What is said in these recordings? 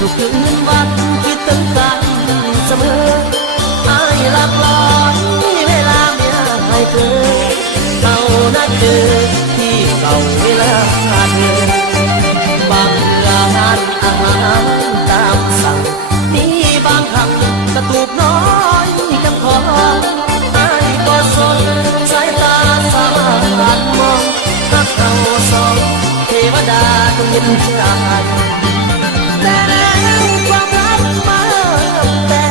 ทุกคืนวันคิดถึงกันเสมอไอ้หลับลอยเวลาเมียให้เธอเอานัดเจอที่เก่าเวลาเธอบางร้านอาหารตามสั่งมีบางคำกระตูบน้อยกับขอไอ้ก็สนสายตาสาบานมองรักเราสองเทวดาต้องเย็นใจแต่แล้วความรักมาแต่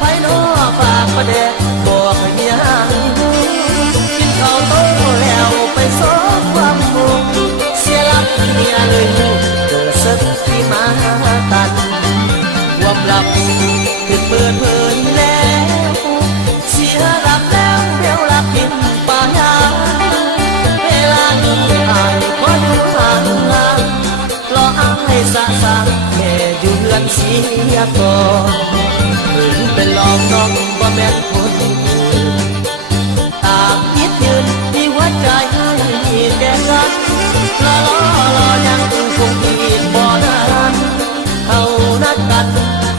ภายนอกฝากประเดะบอกให้เมียกินข้าวโตแล้วไปสอบความมุ่งเสียหลักเมียเลยเกิดสักที่มาตันความลับถึงเปิดเผยแล้วเสียหลักแล้วเดี๋ยวหลับกินป่ายาเวลาหนึ่งอายขออยู่ห่างรอให้สะสางแค่อยู่เรือนเสียก่อนถึงเป็นลองน้องบ่แม่นคนอื่นตามคิดยืนที่หัวใจให้แก่กันรอยังคงคิดบ่นานเอานัดกัน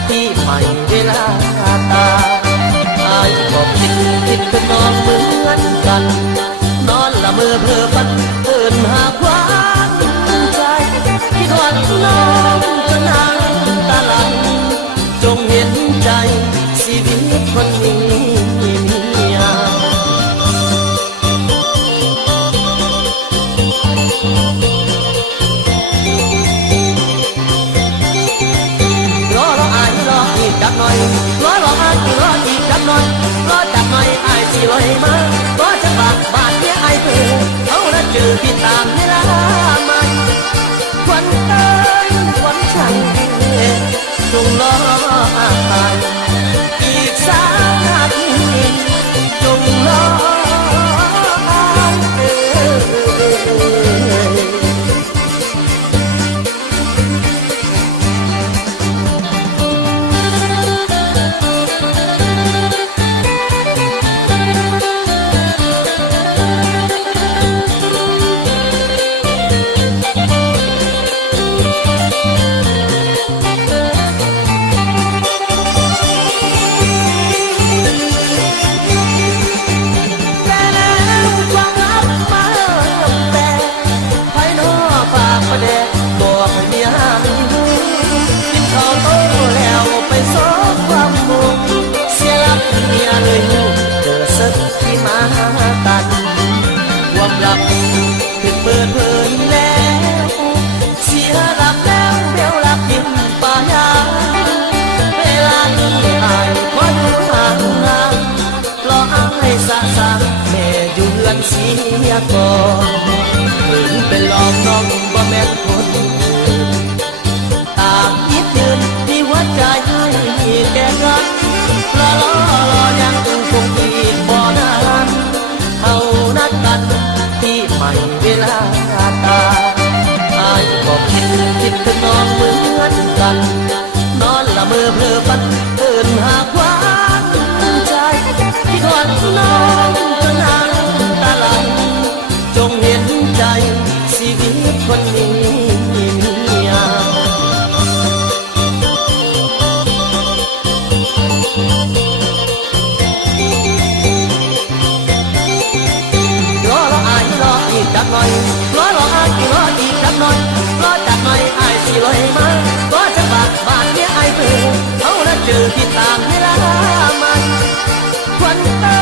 ที่ใหม่เวลาตาอายก็คิดถึงน้องเหมือนกันนอนละเมอเพ้อฝันเอิ้นหาความใจที่ทอนน้องจนน้ำตาไหลจงเห็นใจชีวิตคนมีเมียรออายรออีกจักหน่อยรออายรออีกจักหน่อยรอจักหน่อยอายสิลอยมารอจักบาทเมียอายเธอเอาละเจอพี่ตามเวลาใหม่ควันเอ้ยควันช่างจงรออายอีก3 นาทีจงรออประเดะบอกให้เมียกินข้าวโตแล้วไปสอบความมุ่งเสียหลักเมียเลยเจอสักที่มาตันความลับถึงเปิดเผยแล้วเสียหลักแล้วเดี๋ยวหลับกินป่ายาเวลานี้อายขออยู่ห่างรอให้สะสางแม่อยู่เรือนเสียก่อนถึงเป็นลองน้องบ่แม่นคนอื่นตามคิดยืนที่หัวใจให้แก่กันรอยังคงคิดบ่นานเอานัดกันที่ใหม่เวลาตาอายก็คิดถึงน้องเหมือนกันนอนละเมอเพ้อฝันเอิ้นหาความใจที่ทอนน้องจนน้ำตาไหลจงเห็นใจชีวิตคนมีเมียรออายรออีกจักหน่อยรออายรออีกจักหน่อยรอจักหน่อยอายสิลอยมารอจักบาทเมียอายเพิ่มเอาละเจอที่ตามเวลามันควันตา